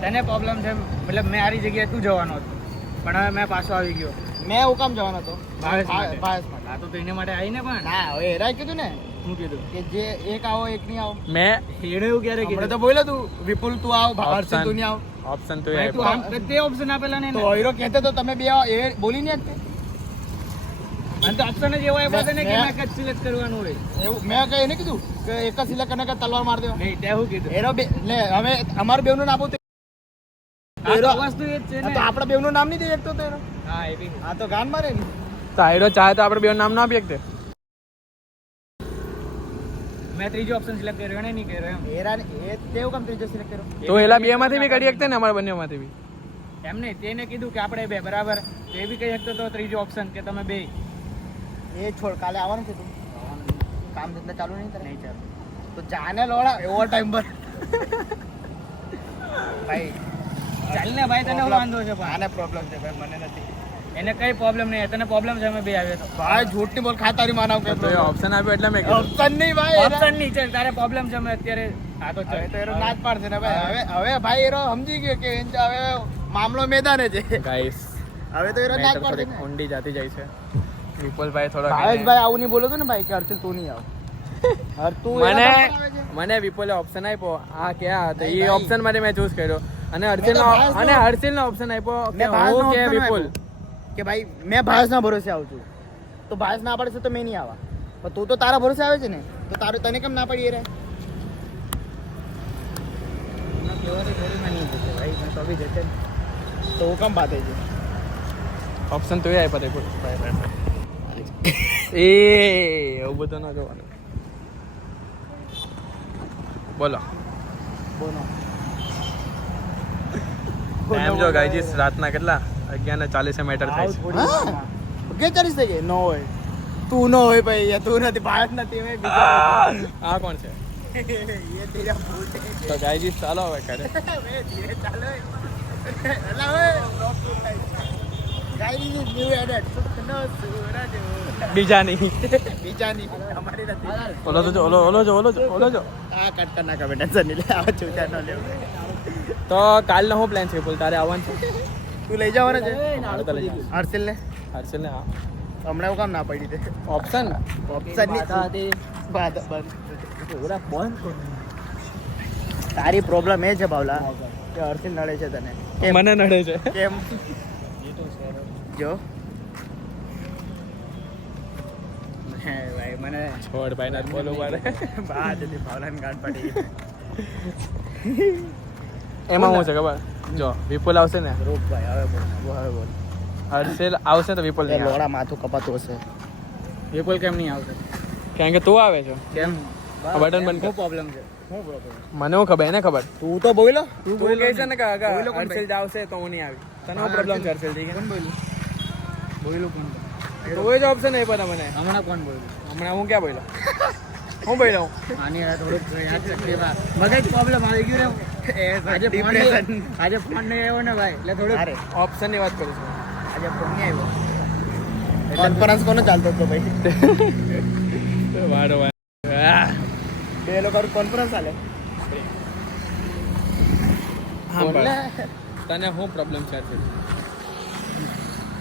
તને પ્રોબ્લેમ છે મતલબ મેં આરી જગ્યાએ તું જવાનો હતો પણ હવે મેં પાછો આવી ગયો મેં હું કામ જવાનો હતો ભાવેશ માટે. ભાવેશ માટે હા તો એને માટે આવીને પણ ના હવે એરાય કીધું ને શું કીધું કે જે એક આવો એક નહીં આવો મેં એને એવું ક્યારે હમણાં કીધું તો બોલ્યો તું વિપુલ તું આવ હર્ષિલ તું નહીં આવ ઓપ્શન તો ભાઈ, તું આપ્યો આમ તે ઓપ્શન આપેલા ને તો હીરો કહેતો તો તમે બે આવો, એ બોલી નહીં જ અને તો ઓપ્શન જ એવો આપ્યો છે ને કે મેં- મેં એક જ સિલેક્ટ કરવાનું હોય એવું મેં કઈ એને કીધું કે એક જ સિલેક્ટ કરીને તલવાર માર દેવો નહીં તે શું કીધું એનો બે લે હવે અમારું બેવનું નામ આપું આ તો વસ્તુ એ જ છે ને તો આપણે બેવનું નામ નહીં દે એક તો એનો હા એ બી હા તો ગાન મારે ને તો આઈડો ચાહે તો આપણે બે નામ ના આપી શકતે મેં ત્રીજો ઓપ્શન સિલેક્ટ કર્યો એને નહીં કર્યો એમ એરા એ તેવું કામ ત્રીજો સિલેક્ટ કર્યો તો એલા બે માંથી બી કરી શકતે ને અમારા બંને માંથી બી એમ નહીં તેને કીધું કે આપણે બે બરાબર તે બી કહી શકતો તો ત્રીજો ઓપ્શન કે તમે બે એ છોડ કાલે આવવાનું છે તું કામ ધંધા ચાલુ નહીં કરે નહીં ચાલો તો જાને લોડા ઓવર ટાઈમ પર ભાઈ ચાલ ને ભાઈ તને શું વાંધો છે પણ આને પ્રોબ્લેમ છે ભાઈ મને નથી એને કઈ પ્રોબ્લેમ નહીં તને પ્રોબ્લેમ છે અમે બે આવ્યો તો ભાઈ झूठ नहीं बोल खा तारी मानव के તો એ ઓપ્શન આપ્યો એટલે મેં કીધું ऑप्शन नहीं भाई ઓપ્શન નહીં છે તારે પ્રોબ્લેમ છે અમે અત્યારે આ તો હવે તો એનો નાચ પાડશે ને ભાઈ હવે ભાઈ એનો સમજી ગયો કે હવે મામલો મેદાને છે ગાઈસ હવે તો એનો નાચ મેં તો પાડશે થોડીક ઊંડી જાતી જાય છે વિપુલભાઈ થોડો ભાવેશભાઈ આવું નહીં બોલો તો ને ભાઈ કે હર્ષિલ તું નહીં આવ હર તું મને વિપુલે ઓપ્શન આપ્યો આ ક્યાં હતો એ ઓપ્શન માટે મેં ચૂઝ કર્યો અને હર્ષિલનો ઓપ્શન આપ્યો કે હું કે વિપુલ કે ભાઈ મેં ભાવેશના ભરોસે આવું છું તો ભાવેશ ના પડશે તો મેં નહીં આવા પણ તું તો તારા ભરોસે આવે છે ને તો તારું તને કેમ ના પડી રે તો કેમ બાત છે ઓપ્શન તો એ આપ્યો વિપુલ એ એવું બધું ના જોવાનું બોલો બોલો ટાઈમ જો ગાઈજીસ રાતના કેટલા 11:40 મેટર થાય છે કે ચાલીસ થઈ ગઈ ન હોય તું ન હોય ભાઈ તું નથી ભારત નથી હવે આ કોણ છે ये तेरा भूल है તો ગાઈજીસ ચાલો હવે કરે धीरे चलो अल्लाह ओए गाइस इज न्यू एडेड नो सूरज બીજા નહીં बीजा नहीं हमारी नहीं ઓલો તો જો ઓલો જો आ कट करना का बेटा टेंशन नहीं ले आ चूता न ले તો કાલનો શું પ્લાન છે વિપુલ તારે આવવાનું છે तू ले जाओ ना તો લઈ જાઓ. हर्षिल ने હર્ષિલ ને હા हमने वो काम ना पड़ी थे ઓપ્શન ऑप्शन नहीं बात पूरा फोन તારી પ્રોબ્લેમ એ છે બાવલા કે હર્ષિલ નડે છે તને કેમ મને નડે છે કેમ જો ભાઈ મને છોડ ભાઈ ના બોલવું પડે બાદ હતી ભાવલાની ગાંઠ પડી એમાં શું છે ખબર જો વિપુલ આવશે ને રૂપ ભાઈ હવે બોલ હર્ષિલ આવશે તો વિપુલ નહીં આવે. લોડા માથું કપાતું હશે વિપુલ કેમ નહીં આવશે કારણ કે તું આવે છે કેમ આ બટન બંધ કર. પ્રોબ્લેમ છે શું પ્રોબ્લેમ મને હું ખબર એને ખબર તું તો બોલો તું કહે છે ને કે અગર હર્ષિલ જ આવશે તો હું નહીં આવી તને શું પ્રોબ્લેમ છે હર્ષિલ થી કોણ બોલ્યું બોલ્યું કોણ તો એ જ ઓપ્શન નહીં પણ મને હમણાં કોણ બોલ્યું હમણાં હું ક્યાં બોલ્યો હું બોલ્યો આની થોડુંક યાદ રાખીએ મગજ પ્રોબ્લેમ આવી ગયો રે આજે ફોન નહીં આવ્યો ને ભાઈ એટલે થોડુંક અરે ઓપ્શન ની વાત કરું છું આજે ફોન નહીં આવ્યો કોન્ફરન્સ કોનો ચાલતો હતો ભાઈ વારો વાર બે લોકો કોન્ફરન્સ ચાલે હા બોલ ને. તને શું પ્રોબ્લેમ છે હર્ષિલ?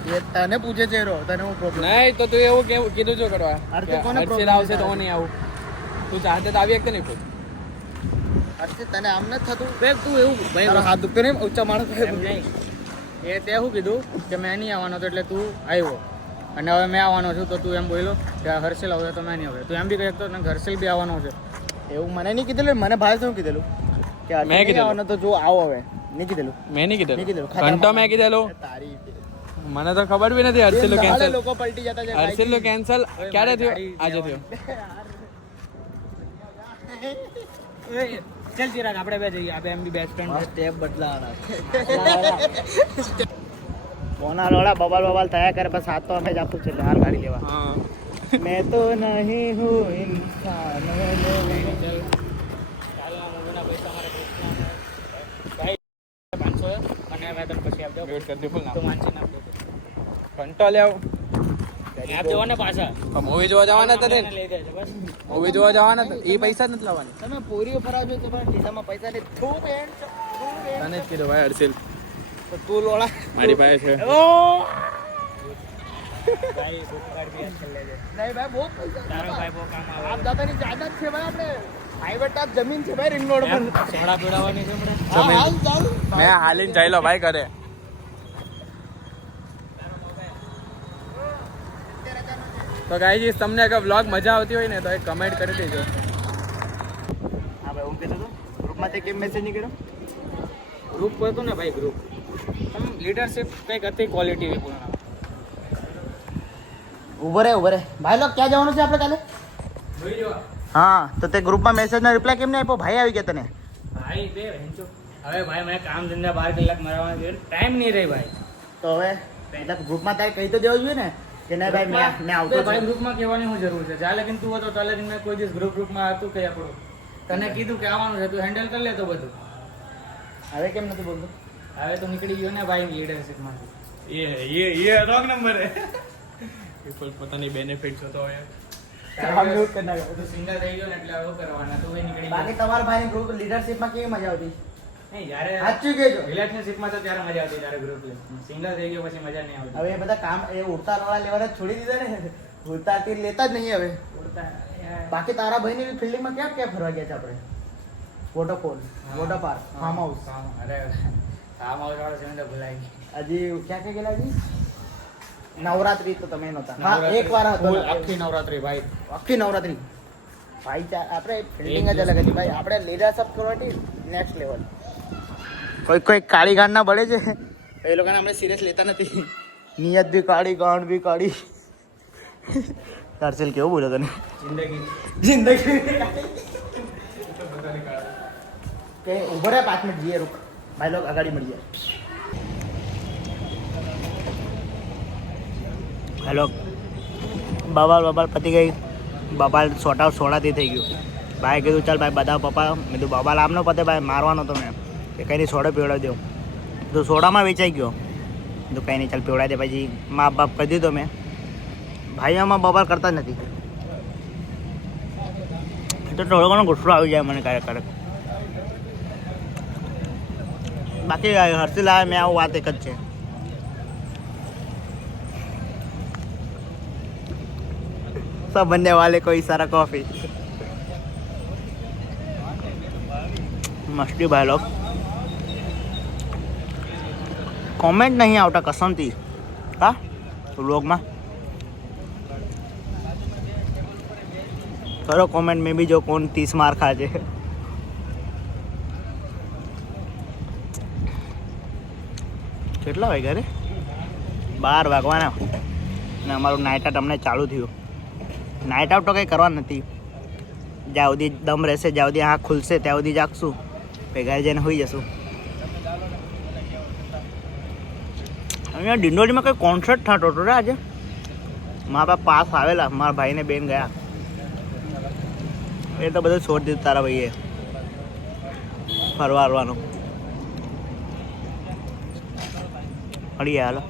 એ તને પૂછે છે રો તને હું પ્રોબ્લેમ નહીં તો તું એવું કેવું કીધું જો કરવા હર્ષિલ કે કોને હર્ષિલ problem આવશે તો હું નહીં આવું તું ચાહતે તો આવી શકતે નહીં ખુદ હર્ષિલ તને આમ નથી થતું બે તું એવું તારો હાથ દુખતો નહીં ઊંચા માણસ એમ નહીં એ તે શું કીધું કે મેં નહીં આવવાનો હતો એટલે તું આવ્યો અને હવે મેં આવવાનો છું તો તું એમ બોલ્યો કે હર્ષિલ આવશે તો મેં નહીં આવે તું એમ બી કહી શકતો ને હર્ષિલ બી આવવાનો છે એવું મને નહીં કીધેલું મને ભાઈ શું કીધેલું કે હર્ષિલ મેં નહીં કીધેલું. આવવાનો તો જો આવો હવે નહીં કીધેલું મેં નહીં નહીં કીધેલું કીધેલું ઘંટો મેં કીધેલું તારી મને તો ખબર બી નથી હર્ષિલ હાલે કેન્સલ લોકો પલટી જતા છે હર્ષિલ કેન્સલ ક્યારે થયો આજે થયો ચાલ ચિરાગ આપણે બે જઈએ આપણે એમ બી બેસ્ટ ફ્રેન્ડ સ્ટેપ બદલાવાના કોના લોડા બબાલ થયા કરે બસ હાથ તો અમે જ આપું છે એટલે હાર ગાડી લેવા હા મેં તો નહીં હું ઇન્સાન પાંચસો અને મેં તને પછી આપજો વેટ કરી દે તો વાંચી નાખજો ઘંટો લેવ આપ જવો ને પાછા મૂવી જોવા જવાના હતા ને લઈ દેજો બસ મૂવી જોવા જવાના હતા એ પૈસા જ નથી લાવવાના તમે પૂરીઓ ફરાવજો તમારા ખિસ્સામાં પૈસા નહીં થૂ બેન તને જ કીધું ભાઈ હર્ષિલ તો તું લોડા મારી પાસે છે ભાઈ બુક કાર્ડ બી આજકાલ લેજે નહીં ભાઈ બહુ પૈસા તારો ભાઈ બહુ કામ આવે આપ દાદાની જાયદાદ છે ભાઈ આપણે હાઈવે ટચ જમીન છે ભાઈ રિંગ રોડ પર સોડા પીડાવવાની છે હમણાં હા, હાલ ચાલ મેં હાલીને જઈ લો ભાઈ કરે તો ગાઈજીસ તમને અગર વ્લોગ મજા આવતી હોય ને તો એક કમેન્ટ કરી દેજો હા ભાઈ હું કીધું હતું ગ્રુપમાંથી કેમ મેસેજ નહીં કર્યો ગ્રુપ હતું ને ભાઈ ગ્રુપ લીડરશિપ કંઈક હતી ક્વોલિટી પૂર્ણ ઉભો રે ભાઈ લોક ક્યાં જવાનું છે આપણે કાલે હા તો તે ગ્રુપમાં મેસેજનો રિપ્લાય કેમ નહીં આપ્યો ભાઈ આવી ગયા તને ભાઈ બે ભેંચો હવે ભાઈ મેં કામ ધંધા 12 કલાક મારવાના છે ટાઈમ નહીં રહી ભાઈ તો હવે મતલબ ગ્રુપમાં તારે કહી તો દેવું જોઈએ ને કે ના ભાઈ મેં આવતો તો ભાઈ છું ગ્રુપમાં કહેવાની શું જરૂર છે ચાલે કે તું હતો ચાલે કે મેં કોઈ દિવસ ગ્રુપમાં હતું કે આપણું તને કીધું કે આવવાનું છે તું હેન્ડલ કરી લેતો બધું હવે કેમ નથી બોલતો હવે તો નીકળી ગયો ને ભાઈ લીડરશિપમાંથી ये रॉन्ग नंबर है કોઈ પોતાની બેનિફિટ્સ હોતો હોય સિંગલ થઈ ગયો ને એટલે આવું કરવાના તો એ નીકળી બાકી તમારા ભાઈની ગ્રુપ લીડરશિપમાં કેવી મજા આવતી નહીં જ્યારે સાચું કહેજો રિલેશનશિપમાં તો ત્યારે મજા આવતી ત્યારે ગ્રુપ સિંગલ થઈ ગયો પછી મજા નહીં આવતી હવે એ બધા કામ એ ઉડતાર વાળા લેવાના છોડી દીધા ને ઉડતાર તીર લેતા જ નહીં હવે બાકી તારા ભાઈની ફિલ્ડિંગમાં ક્યાં ક્યાં ફરવા ગયા છે આપણે waterfall water park farm house અરે ફાર્મ હાઉસ વાળો છે તો ભૂલાઈ ગઈ હજી ક્યાં ક્યાં ગયેલા હજી નવરાત્રી તો તમે નહોતા હા એક વાર હતો આખી નવરાત્રી ભાઈ આખી નવરાત્રી ભાઈ આપણે ફિલ્ડિંગ જ અલગ હતી ભાઈ આપણે લીડરશિપ કરવાની નેક્સ્ટ લેવલ કોઈ કાળી ગાંડ ના બળે છે એ લોકોને આપણે સિરિયસ લેતા નથી નિયત બી કાળી ગાંડ બી કાળી હર્ષલ કેવું બોલ્યો તને જિંદગી કે ઉભો રહે 5 મિનિટ જઈએ રૂક ભાઈ લોગ આગળ મળીએ હેલો બબાલ પતી ગઈ બબાલ સોડાથી થઈ ગયું ભાઈ કીધું ચાલ ભાઈ બધા પપ્પા મેં કીધું બબાલ આમનો પતે ભાઈ મારવાનો તો મેં કે કંઈ નહીં સોડા પીવડાવી દઉં તો સોડામાં વેચાઈ ગયો તો કંઈ નહીં ચાલ પીવડાવી દે પછી મા બાપ કહી દીધો મેં ભાઈ આમાં બબાલ કરતા જ નથી તો થોડો ઘણો ગુસ્સો આવી જાય મને ક્યારેક બાકી હર્ષિલ આવે મેં આવું વાત એક જ છે सब बनने वाले को इशारा कॉफी मस्ती भाई लोग कमेंट नहीं आवता कसम थी हाँ लोग में करो कमेंट में भी जो कौन 30 मार खा जाए કેટલા વાગ્યા રે 12 વાગવાના ને અમારું નાઇટ આઉટ અમને ચાલુ થયું નાઇટ આઉટ તો કંઈ કરવા નથી જ્યાં સુધી દમ રહેશે જ્યાં સુધી આંખ ખુલશે ત્યાં સુધી જાગશું પછી ઘરે જઈને હોઈ જશું અહીંયા ડિંડોલીમાં કંઈ કોન્સર્ટ થતો હતો રે આજે મારા પાસ આવેલા મારા ભાઈને બેન ગયા એ તો બધું છોડી દીધું તારા ભાઈએ ફરવાનું મળીએ હાલો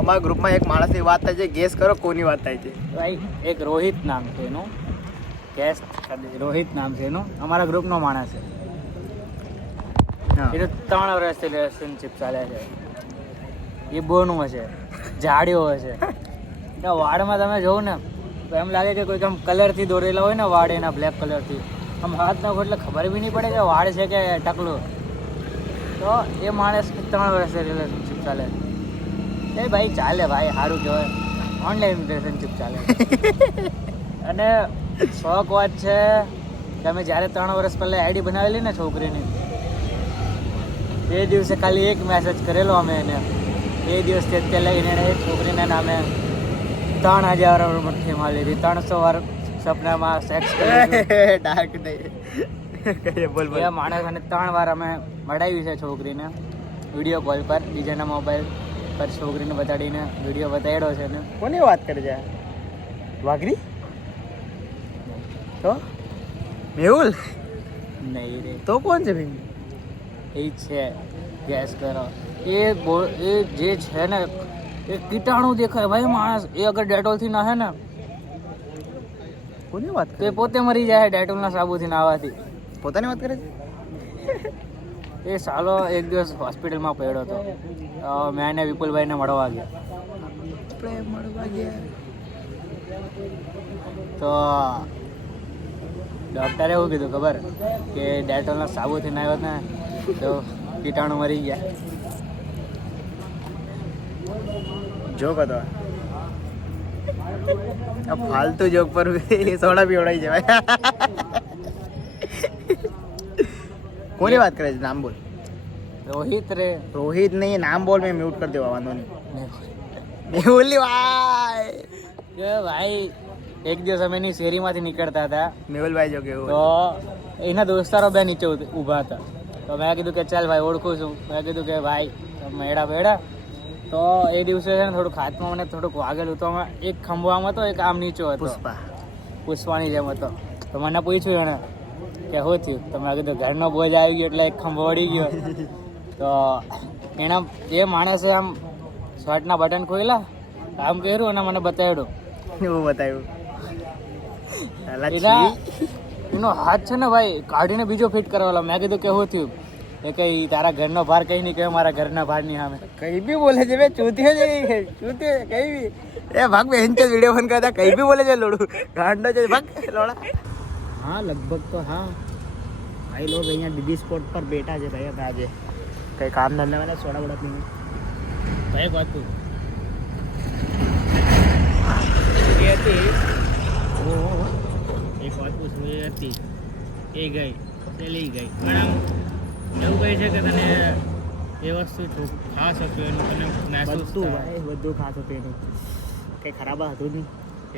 અમારા ગ્રુપમાં એક માણસની વાત થાય છે ગેસ કરો કોની વાત થાય છે ભાઈ એક રોહિત નામ છે એનું ગેસ રોહિત નામ છે એનું અમારા ગ્રુપનો માણસ છે એ તો 3 વર્ષથી રિલેશનશિપ ચાલે છે એ બોનું હશે જાડિયો હશે ત્યાં વાળમાં તમે જોવો ને તો એમ લાગે કે કોઈક આમ કલરથી દોરેલા હોય ને વાળ એના બ્લેક કલરથી આમ હાથ નાખો એટલે ખબર બી નહીં પડે કે વાળ છે કે ટકલું તો એ માણસ 3 વર્ષથી રિલેશનશિપ ચાલે છે એ ભાઈ ચાલે ભાઈ સારું કહેવાય ઓનલાઈન રિલેશનશિપ ચાલે અને શોખ વાત છે કે અમે જ્યારે 3 વર્ષ પહેલાં આઈડી બનાવેલી ને છોકરીની એ દિવસે ખાલી એક મેસેજ કરેલો અમે એને એ દિવસથી અત્યારે લઈને એણે એક છોકરીના નામે 3000 મઠ્ઠી મારી લીધી 300 વાર સપનામાં સેક્સ કર્યું ડાર્ક નહીં બોલ એ માણસ અને 3 વાર અમે મળાવી છે છોકરીને વિડીયો કોલ પર બીજાના મોબાઈલ પર છોકરીને બતાડીને વિડીયો બતાડ્યો છે ને કોની વાત કરે છે વાઘરી તો મેહુલ નહીં રે તો કોણ છે ભાઈ એ છે ગેસ કરો એ જે છે ને એ કીટાણુ દેખાય ભાઈ માણસ એ અગર ડેટોલથી નાહે ને કોની વાત તો એ પોતે મરી જાય ડેટોલના સાબુથી નાહવાથી પોતાની વાત કરે છે એ સાલો એક દિવસ હોસ્પિટલમાં પડ્યો હતો મેં એને વિપુલભાઈને મળવા ગયા તો ડૉક્ટરે એવું કીધું ખબર કે ડેટોલના સાબુથી નાહ્યો ને તો કીટાણુ મરી ગયા જોક હતો આ ફાલતુ જોક પર સોડા પીવડાઈ જવાય કોની વાત કરે છે નામ બોલ રોહિત રે રોહિત નહીં નામ બોલ મેં મ્યુટ કરી દેવા વાંધો નહીં મેહુલની ભાઈ કે ભાઈ એક દિવસ અમે એની શેરીમાંથી નીકળતા હતા મેહુલભાઈ જો કેવું તો એના દોસ્તારો બે નીચે ઊભા હતા તો મેં કીધું કે ચાલ ભાઈ ઓળખું છું મેં કીધું કે ભાઈ મેળા તો એ દિવસે છે ને થોડુંક હાથમાં મને થોડુંક વાગેલું તો એક ખંભો આમ હતો એક આમ નીચો હતો પુષ્પાની જેમ હતો તો મને પૂછ્યું એણે કે શું થયું તો મેં કીધું ઘરનો બોજ આવી ગયો એટલે એક ખંભો વળી ગયો તો એના એ માણસે આમ શર્ટના બટન ખોલ્યા આમ કર્યું અને મને બતાવ્યું એવું બતાવ્યું અલા એના છી. એનો હાથ છે ને ભાઈ કાઢીને બીજો ફિટ કરવાનો. મેં કીધું કે શું થયું? એ કઈ તારા ઘરનો ભાર કઈ નહીં કહ્યું, મારા ઘરના ભારની સામે કઈ બી બોલે છે બે ચૂતિયો છે ચૂતિયો કઈ બી એ ભાગ બે ઇન્ચ વિડિયો ફોન કરતા કઈ બી બોલે છે લોડું ગાંડો છે ભાગ લોડા. हाँ लगभग तो हाँ भाई लोग અહીંયા ડીડી સ્પોટ પર બેઠા છે ભાઈ. અમે આજે કઈ કામ ધંધા વાળા સોડા વડા પીને ભાઈ વાત તું એ હતી એક વાત પૂછવું એ હતી એ ગઈ ચલી ગઈ પણ આમ એવું કહે છે કે તને એ વસ્તુ ખાસ હતું એનું તને મહેસૂસ બધું થાય ભાઈ બધું ખાસ હતું એનું કઈ ખરાબ હતું નહીં.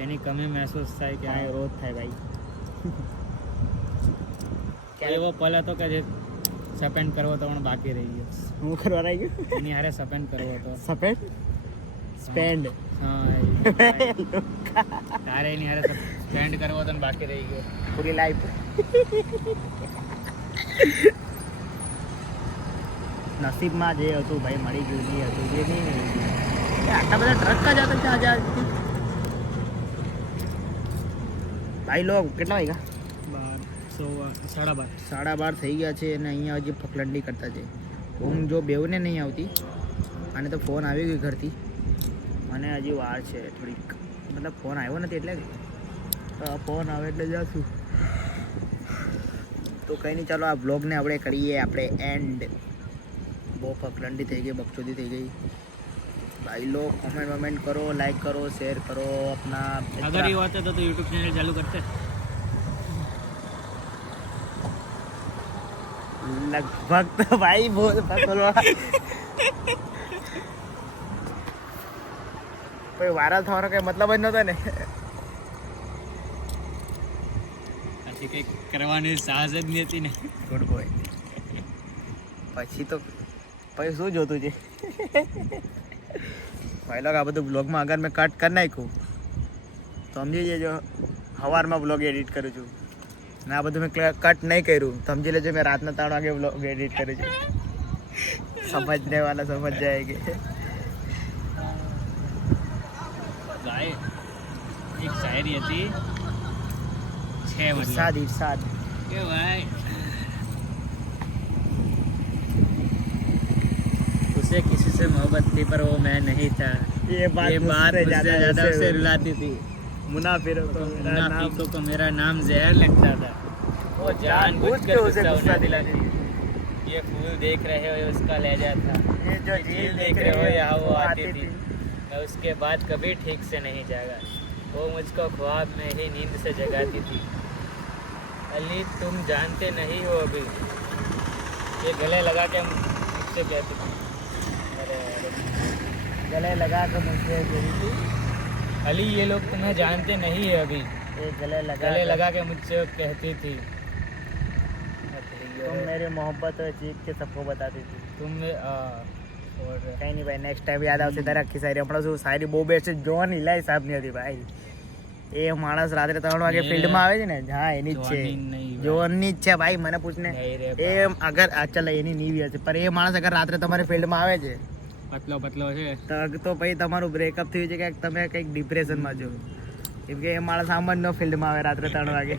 એની કમી મહેસૂસ થાય કે ક્યાંય રોજ થાય ભાઈ. એવો પલ હતો કે જે સપેન્ડ કરવો તો પણ બાકી રહી ગયો. હું કરવા રહી ગયું એની હારે સપેન્ડ કરવો હતો. સફેદ સ્પેન્ડ હા તારે એની હારે સ્પેન્ડ કરવો હતો ને બાકી રહી ગયો. પૂરી લાઈફ નસીબમાં જે હતું ભાઈ મળી ગયું નહીં હતું જે નહીં મળી ગયું. એ આટલા બધા ટ્રક કા જતા છે આજે ભાઈ લોગ કેટલા વાગ્યા 12 12:30 થઈ ગયા છે અને અહીંયા હજી ફકલંડી કરતા છે. ઊંઘ જો બેવને નહીં આવતી અને તો ફોન આવી ગયો ઘરથી મને હજી વાર છે થોડીક મતલબ ફોન આવ્યો નથી એટલે ફોન આવે એટલે જાશું તો કંઈ નહીં. ચાલો આ બ્લોગને આપણે કરીએ આપણે એન્ડ. બહુ ફકલંડી થઈ ગઈ બકચોદી થઈ ગઈ ભાઈ લોग कमेंट वमेंट करो लाइक करो शेयर करो अपना. अगर ये होता तो यूट्यूब चैनल चालू करते लगभग तो भाई बहुत कोई वायरल થવાનો કઈ મતલબ જ નતો ને. પછી કંઈક કરવાની સાહસ જ નહીં હતી ને. Good boy. પછી તો પછી શું જોતું છે ભાઈ લોગ આ બધું બ્લોગમાં અગર મેં કટ કરી નાખ્યું તો સમજી લેજો સવારમાં બ્લોગ એડિટ કરું છું ને આ બધું મેં કટ નહીં કર્યું સમજી લેજો મેં રાતના 3 વાગે બ્લોગ એડિટ કરું છું. સમજને વાલા સમજ જાયગે. ભાઈ એક શાયરી હતી છે इरशाद इरशाद કે ભાઈ उसे किसी से मोहब्बत थी पर वो मैं नहीं था. ये बात ये बात मुझसे ज्यादा उसे रुलाती थी. मुनाफिर तो मेरा नाम मुनाफिकों को मेरा नाम जहर लगता था. वो जानबूझकर उसे गुस्सा गुस्सा उन्हें दिलाती दिलाती. ये फूल देख रहे हो ये उसका लहजा था. ये जो झील देख रहे हो यहाँ वो आती थी. मैं उसके बाद कभी ठीक से नहीं जागा. वो मुझको ख्वाब में ही नींद से जगाती थी. अली तुम जानते नहीं हो अभी. ये गले लगा के मुझसे कहती थी. गले लगा के मुझे बोली थी अली ये लोग तुम्हें जानते नहीं है अभी. ये गले गले लगा के मुझसे कहती थी तुम मेरी मोहब्बत चीख के सबको बताती थी. तुम और કઈ નહીં ભાઈ નેક્સ્ટ ટાઈમ યાદ આવશે ત્યારે આખી શાયરી હમણાં શું શાયરી બહુ બેસ્ટ છે. જોન હિલાઈ સાહેબની હતી ભાઈ. એ માણસ રાત્રે 3 વાગે ફિલ્ડમાં આવે છે ને હા એની જ છે જોનની જ છે ભાઈ. મને પૂછને એ અગર ચાલ એની નીવી હશે પણ એ માણસ અગર રાત્રે તમારે ફિલ્ડમાં આવે છે પતલો છે તો ભાઈ તમારું બ્રેકઅપ થયું છે કે તમે કંઈક ડિપ્રેશનમાં છો કેમ કે એ માણસ આમ જ નો ફિલ્ડમાં આવે રાત્રે 3 વાગે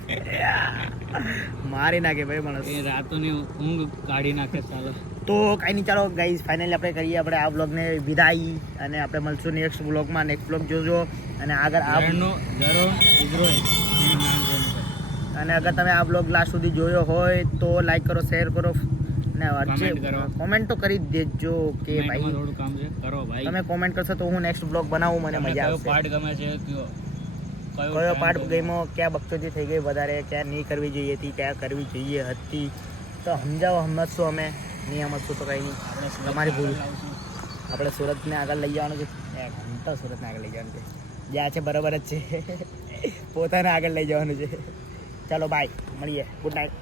મારી નાખે ભાઈ માણસ. એ રાતોની ઊંઘ કાઢી નાખે ચાલો. તો કાંઈ નહીં ચાલો ગાઈઝ ફાઇનલી આપણે કરીએ આપણે આ બ્લોગને વિદાય અને આપણે મળશું નેક્સ્ટ બ્લોગમાં. નેક્સ્ટ બ્લોગ જોજો અને આગળ આ અને અગર તમે આ બ્લોગ લાસ્ટ સુધી જોયો હોય તો લાઈક કરો શેર કરો અને કોમેન્ટ તો કરી દેજો કે ભાઈ થોડું કામ છે કરો ભાઈ. તમે કોમેન્ટ કરશો તો હું નેક્સ્ટ બ્લોગ બનાવું મને મજા આવશે. પાર્ટ ગમે છે કયો પાર્ટ ગેમો ક્યાં બકચોદી થઈ ગઈ વધારે ક્યાં નહીં કરવી જોઈએ હતી ક્યાં કરવી જોઈએ હતી તો સમજાવો સમજશું અમે નહીં સમજશું તો કંઈ નહીં તમારી ભૂલ. આપણે સુરતને આગળ લઈ જવાનું છે તો સુરતને આગળ લઈ જવાનું છે જ્યાં છે બરાબર જ છે પોતાને આગળ લઈ જવાનું છે. ચાલો બાય મળીએ ગુડ નાઇટ.